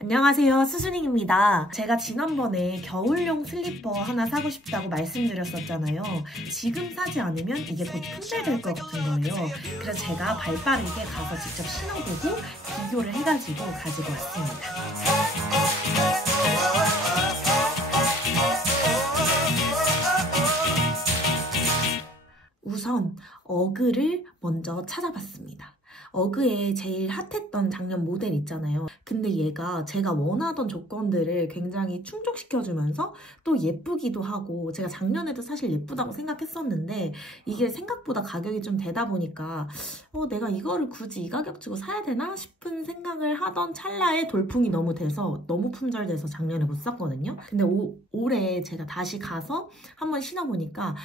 안녕하세요, 수순잉입니다. 제가 지난번에 겨울용 슬리퍼 하나 사고 싶다고 말씀드렸었잖아요. 지금 사지 않으면 이게 곧 품절될 것 같은 거예요. 그래서 제가 발빠르게 가서 직접 신어보고 비교를 해가지고 가지고 왔습니다. 우선 어그를 먼저 찾아봤습니다. 어그에 제일 핫했던 작년 모델 있잖아요. 근데 얘가 제가 원하던 조건들을 굉장히 충족시켜주면서 또 예쁘기도 하고, 제가 작년에도 사실 예쁘다고 생각했었는데 이게 생각보다 가격이 좀 되다 보니까 내가 이거를 굳이 이 가격 주고 사야 되나 싶은 생각을 하던 찰나에 돌풍이 너무 돼서 너무 품절돼서 작년에 못 샀거든요. 근데 올해 제가 다시 가서 한번 신어보니까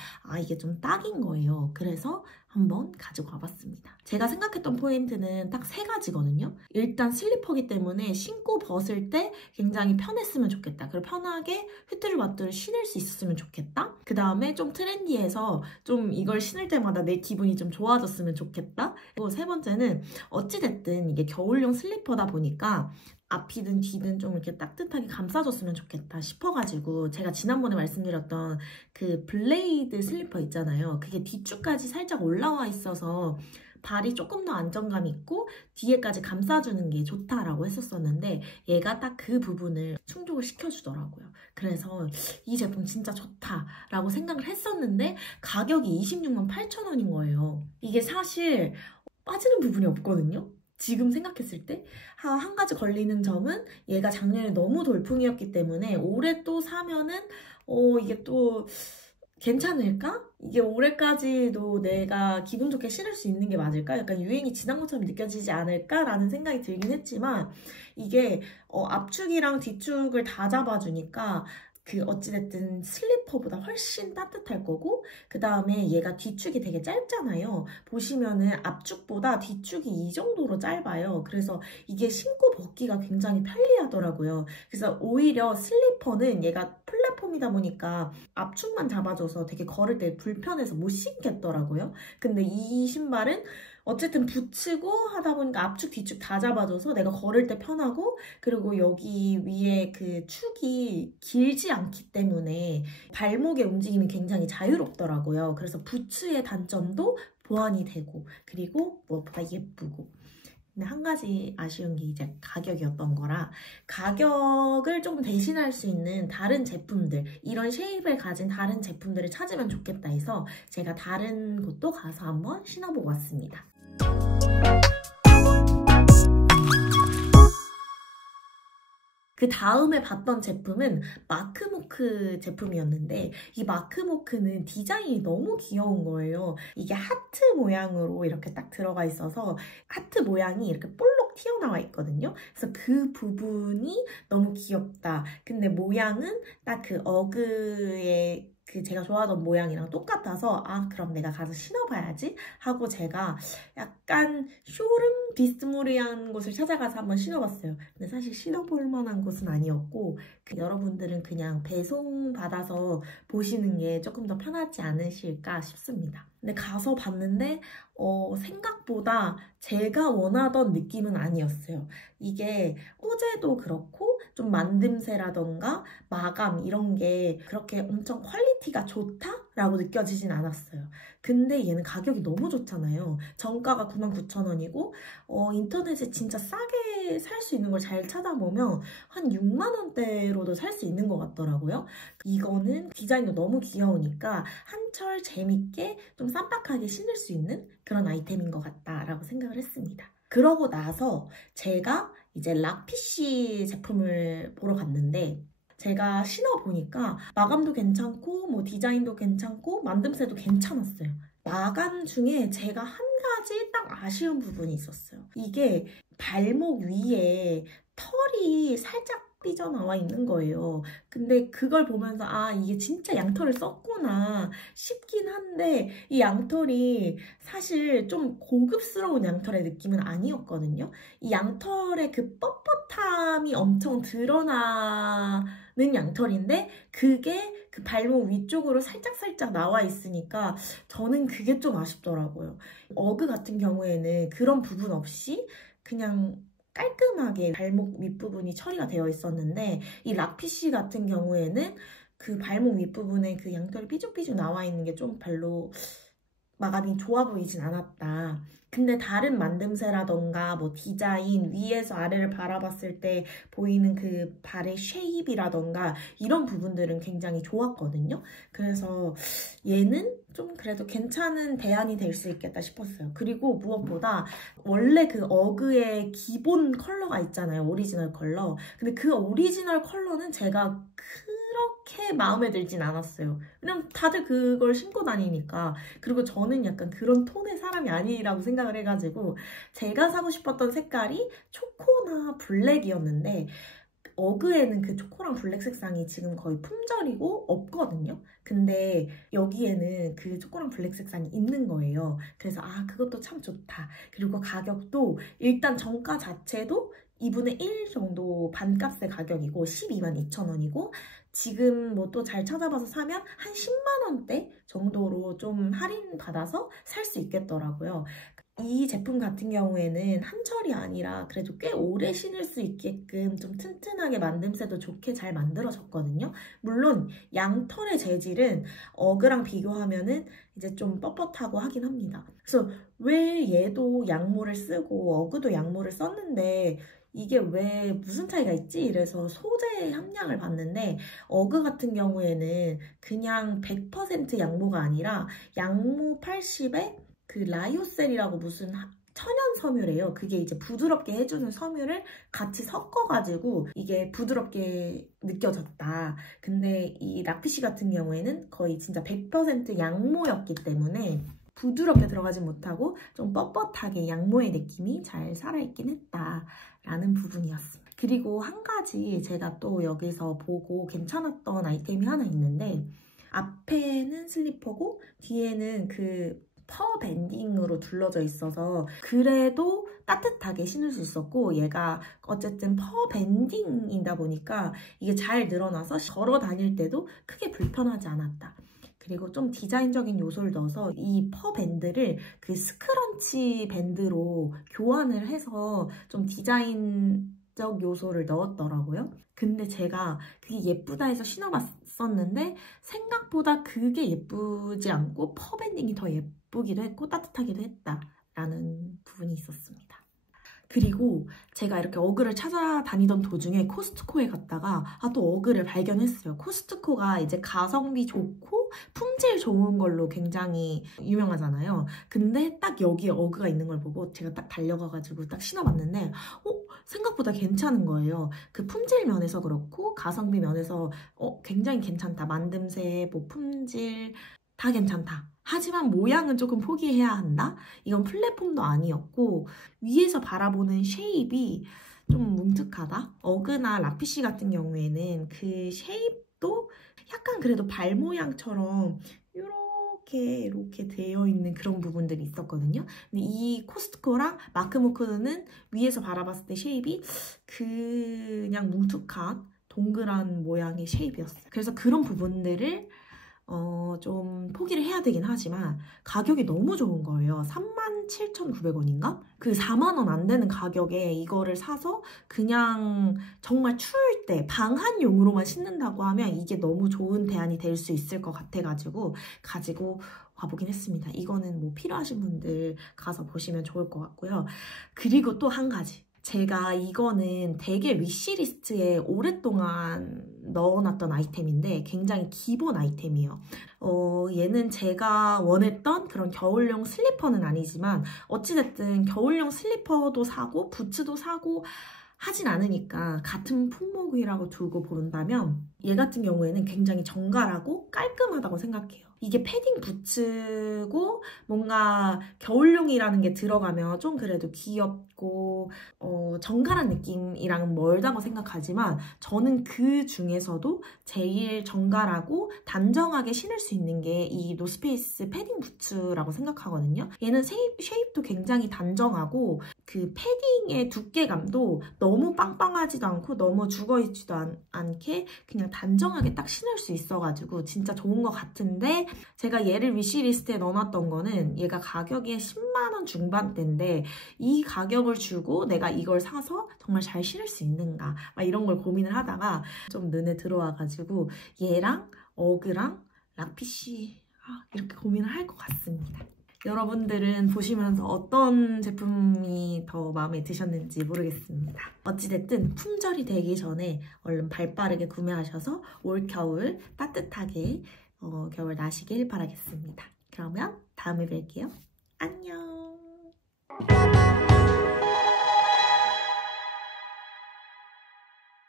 이게 좀 딱인 거예요. 그래서 한번 가지고 와봤습니다. 제가 생각했던 포인트는 딱 세 가지거든요. 일단 슬리퍼기 때문에 신고 벗을 때 굉장히 편했으면 좋겠다. 그리고 편하게 휘뚜루마뚜루 신을 수 있었으면 좋겠다. 그 다음에 좀 트렌디해서 좀 이걸 신을 때마다 내 기분이 좀 좋아졌으면 좋겠다. 그리고 세 번째는 어찌됐든 이게 겨울용 슬리퍼다 보니까 앞이든 뒤든 좀 이렇게 따뜻하게 감싸줬으면 좋겠다 싶어가지고, 제가 지난번에 말씀드렸던 그 블레이드 슬리퍼 있잖아요. 그게 뒤축까지 살짝 올라와 있어서 발이 조금 더 안정감 있고 뒤에까지 감싸주는 게 좋다라고 했었었는데, 얘가 딱 그 부분을 충족을 시켜주더라고요. 그래서 이 제품 진짜 좋다라고 생각을 했었는데 가격이 26만 8천 원인 거예요. 이게 사실 빠지는 부분이 없거든요. 지금 생각했을 때 한 가지 걸리는 점은 얘가 작년에 너무 돌풍이었기 때문에 올해 또 사면은 이게 또 괜찮을까? 이게 올해까지도 내가 기분 좋게 신을 수 있는 게 맞을까? 약간 유행이 지난 것처럼 느껴지지 않을까라는 생각이 들긴 했지만, 이게 앞축이랑 뒤축을 다 잡아주니까 어찌됐든 슬리퍼보다 훨씬 따뜻할 거고, 그 다음에 얘가 뒤축이 되게 짧잖아요. 보시면은 앞축보다 뒤축이 이 정도로 짧아요. 그래서 이게 신고 벗기가 굉장히 편리하더라고요. 그래서 오히려 슬리퍼는 얘가 플랫폼이다 보니까 앞축만 잡아줘서 되게 걸을 때 불편해서 못 신겠더라고요. 근데 이 신발은 어쨌든 붙이고 하다 보니까 앞축 뒤축 다 잡아줘서 내가 걸을 때 편하고, 그리고 여기 위에 그 축이 길지 않기 때문에 발목의 움직임이 굉장히 자유롭더라고요. 그래서 부츠의 단점도 보완이 되고, 그리고 무엇보다 예쁘고. 근데 한 가지 아쉬운 게 이제 가격이었던 거라, 가격을 조금 대신할 수 있는 다른 제품들, 이런 쉐입을 가진 다른 제품들을 찾으면 좋겠다 해서 제가 다른 곳도 가서 한번 신어보고 왔습니다. 그 다음에 봤던 제품은 마크모크 제품이었는데, 이 마크모크는 디자인이 너무 귀여운 거예요. 이게 하트 모양으로 이렇게 딱 들어가 있어서 하트 모양이 이렇게 볼록 튀어나와 있거든요. 그래서 그 부분이 너무 귀엽다. 근데 모양은 딱 그 어그의 제가 좋아하던 모양이랑 똑같아서 그럼 내가 가서 신어봐야지 하고 제가 약간 쇼룸 비스무리한 곳을 찾아가서 한번 신어봤어요. 근데 사실 신어볼 만한 곳은 아니었고, 여러분들은 그냥 배송 받아서 보시는 게 조금 더 편하지 않으실까 싶습니다. 근데 가서 봤는데 생각보다 제가 원하던 느낌은 아니었어요. 이게 소재도 그렇고 좀 만듦새라던가 마감 이런 게 그렇게 엄청 퀄리티가 좋다라고 느껴지진 않았어요. 근데 얘는 가격이 너무 좋잖아요. 정가가 99,000원이고 인터넷에 진짜 싸게 살 수 있는 걸 잘 찾아보면 한 6만 원대로도 살 수 있는 것 같더라고요. 이거는 디자인도 너무 귀여우니까 한철 재밌게 좀 쌈박하게 신을 수 있는 그런 아이템인 것 같다라고 생각을 했습니다. 그러고 나서 제가 이제 락피쉬 제품을 보러 갔는데, 제가 신어보니까 마감도 괜찮고 뭐 디자인도 괜찮고 만듦새도 괜찮았어요. 마감 중에 제가 한 가지 딱 아쉬운 부분이 있었어요. 이게 발목 위에 털이 살짝 삐져나와 있는 거예요. 근데 그걸 보면서 이게 진짜 양털을 썼구나 싶긴 한데, 이 양털이 사실 좀 고급스러운 양털의 느낌은 아니었거든요. 이 양털의 그 뻣뻣함이 엄청 드러나는 양털인데 그게 그 발목 위쪽으로 살짝살짝 나와 있으니까 저는 그게 좀 아쉽더라고요. 어그 같은 경우에는 그런 부분 없이 그냥 깔끔하게 발목 윗부분이 처리가 되어 있었는데 이 락피쉬 같은 경우에는 그 발목 윗부분에 그 양털이 삐죽삐죽 나와 있는 게 좀 별로 마감이 좋아 보이진 않았다. 근데 다른 만듦새라던가 뭐 디자인, 위에서 아래를 바라봤을 때 보이는 그 발의 쉐입이라던가 이런 부분들은 굉장히 좋았거든요. 그래서 얘는 좀 그래도 괜찮은 대안이 될 수 있겠다 싶었어요. 그리고 무엇보다 원래 그 어그의 기본 컬러가 있잖아요. 오리지널 컬러. 근데 그 오리지널 컬러는 제가 그렇게 마음에 들진 않았어요. 왜냐면 다들 그걸 신고 다니니까. 그리고 저는 약간 그런 톤의 사람이 아니라고 생각을 해가지고 제가 사고 싶었던 색깔이 초코나 블랙이었는데 어그에는 그 초코랑 블랙 색상이 지금 거의 품절이고 없거든요. 근데 여기에는 그 초코랑 블랙 색상이 있는 거예요. 그래서 그것도 참 좋다. 그리고 가격도 일단 정가 자체도 2분의 1 정도 반값의 가격이고 122,200원이고 지금 뭐 또 잘 찾아봐서 사면 한 10만 원대 정도로 좀 할인 받아서 살 수 있겠더라고요. 이 제품 같은 경우에는 한철이 아니라 그래도 꽤 오래 신을 수 있게끔 좀 튼튼하게 만듦새도 좋게 잘 만들어졌거든요. 물론 양털의 재질은 어그랑 비교하면은 이제 좀 뻣뻣하고 하긴 합니다. 그래서 왜 얘도 양모를 쓰고 어그도 양모를 썼는데 이게 왜 무슨 차이가 있지? 이래서 소재 함량을 봤는데 어그 같은 경우에는 그냥 100% 양모가 아니라 양모 80에 그 라이오셀이라고 무슨 천연 섬유래요. 그게 이제 부드럽게 해주는 섬유를 같이 섞어가지고 이게 부드럽게 느껴졌다. 근데 이 락피쉬 같은 경우에는 거의 진짜 100% 양모였기 때문에 부드럽게 들어가지 못하고 좀 뻣뻣하게 양모의 느낌이 잘 살아있긴 했다라는 부분이었습니다. 그리고 한 가지 제가 또 여기서 보고 괜찮았던 아이템이 하나 있는데 앞에는 슬리퍼고 뒤에는 그 퍼 밴딩으로 둘러져 있어서 그래도 따뜻하게 신을 수 있었고 얘가 어쨌든 퍼 밴딩이다 보니까 이게 잘 늘어나서 걸어 다닐 때도 크게 불편하지 않았다. 그리고 좀 디자인적인 요소를 넣어서 이 퍼 밴드를 그 스크런치 밴드로 교환을 해서 좀 디자인적 요소를 넣었더라고요. 근데 제가 그게 예쁘다 해서 신어봤었는데 생각보다 그게 예쁘지 않고 퍼 밴딩이 더 예쁘기도 했고 따뜻하기도 했다라는 부분이 있었습니다. 그리고 제가 이렇게 어그를 찾아다니던 도중에 코스트코에 갔다가 또 어그를 발견했어요. 코스트코가 이제 가성비 좋고 품질 좋은 걸로 굉장히 유명하잖아요. 근데 딱 여기에 어그가 있는 걸 보고 제가 딱 달려가가지고 딱 신어봤는데 생각보다 괜찮은 거예요. 그 품질 면에서 그렇고 가성비 면에서 굉장히 괜찮다. 만듦새, 뭐 품질 다 괜찮다. 하지만 모양은 조금 포기해야 한다? 이건 플랫폼도 아니었고 위에서 바라보는 쉐입이 좀 뭉툭하다? 어그나 락피쉬 같은 경우에는 그 쉐입도 약간 그래도 발 모양처럼 이렇게 되어 있는 그런 부분들이 있었거든요. 근데 이 코스트코랑 마크모크는 위에서 바라봤을 때 쉐입이 그냥 뭉툭한 동그란 모양의 쉐입이었어요. 그래서 그런 부분들을 좀 포기를 해야 되긴 하지만 가격이 너무 좋은 거예요. 37,900원인가? 그 4만 원 안 되는 가격에 이거를 사서 그냥 정말 추울 때 방한용으로만 신는다고 하면 이게 너무 좋은 대안이 될 수 있을 것 같아가지고 가지고 와보긴 했습니다. 이거는 뭐 필요하신 분들 가서 보시면 좋을 것 같고요. 그리고 또 한 가지. 제가 이거는 되게 위시리스트에 오랫동안 넣어놨던 아이템인데 굉장히 기본 아이템이에요. 얘는 제가 원했던 그런 겨울용 슬리퍼는 아니지만 어찌됐든 겨울용 슬리퍼도 사고 부츠도 사고 하진 않으니까 같은 품목이라고 두고 본다면 얘 같은 경우에는 굉장히 정갈하고 깔끔하다고 생각해요. 이게 패딩 부츠고 뭔가 겨울용이라는 게 들어가면 좀 그래도 귀엽고 정갈한 느낌이랑은 멀다고 생각하지만 저는 그 중에서도 제일 정갈하고 단정하게 신을 수 있는 게 이 노스페이스 패딩 부츠라고 생각하거든요. 얘는 쉐입도 굉장히 단정하고 그 패딩의 두께감도 너무 빵빵하지도 않고 너무 죽어있지도 않게 그냥 단정하게 딱 신을 수 있어가지고 진짜 좋은 것 같은데 제가 얘를 위시리스트에 넣어놨던 거는 얘가 가격이 10만 원 중반대인데 이 가격을 주고 내가 이걸 사서 정말 잘 신을 수 있는가 막 이런 걸 고민을 하다가 좀 눈에 들어와가지고 얘랑 어그랑 락피쉬 이렇게 고민을 할 것 같습니다. 여러분들은 보시면서 어떤 제품이 더 마음에 드셨는지 모르겠습니다. 어찌됐든 품절이 되기 전에 얼른 발빠르게 구매하셔서 올겨울 따뜻하게 겨울 나시길 바라겠습니다. 그러면 다음에 뵐게요.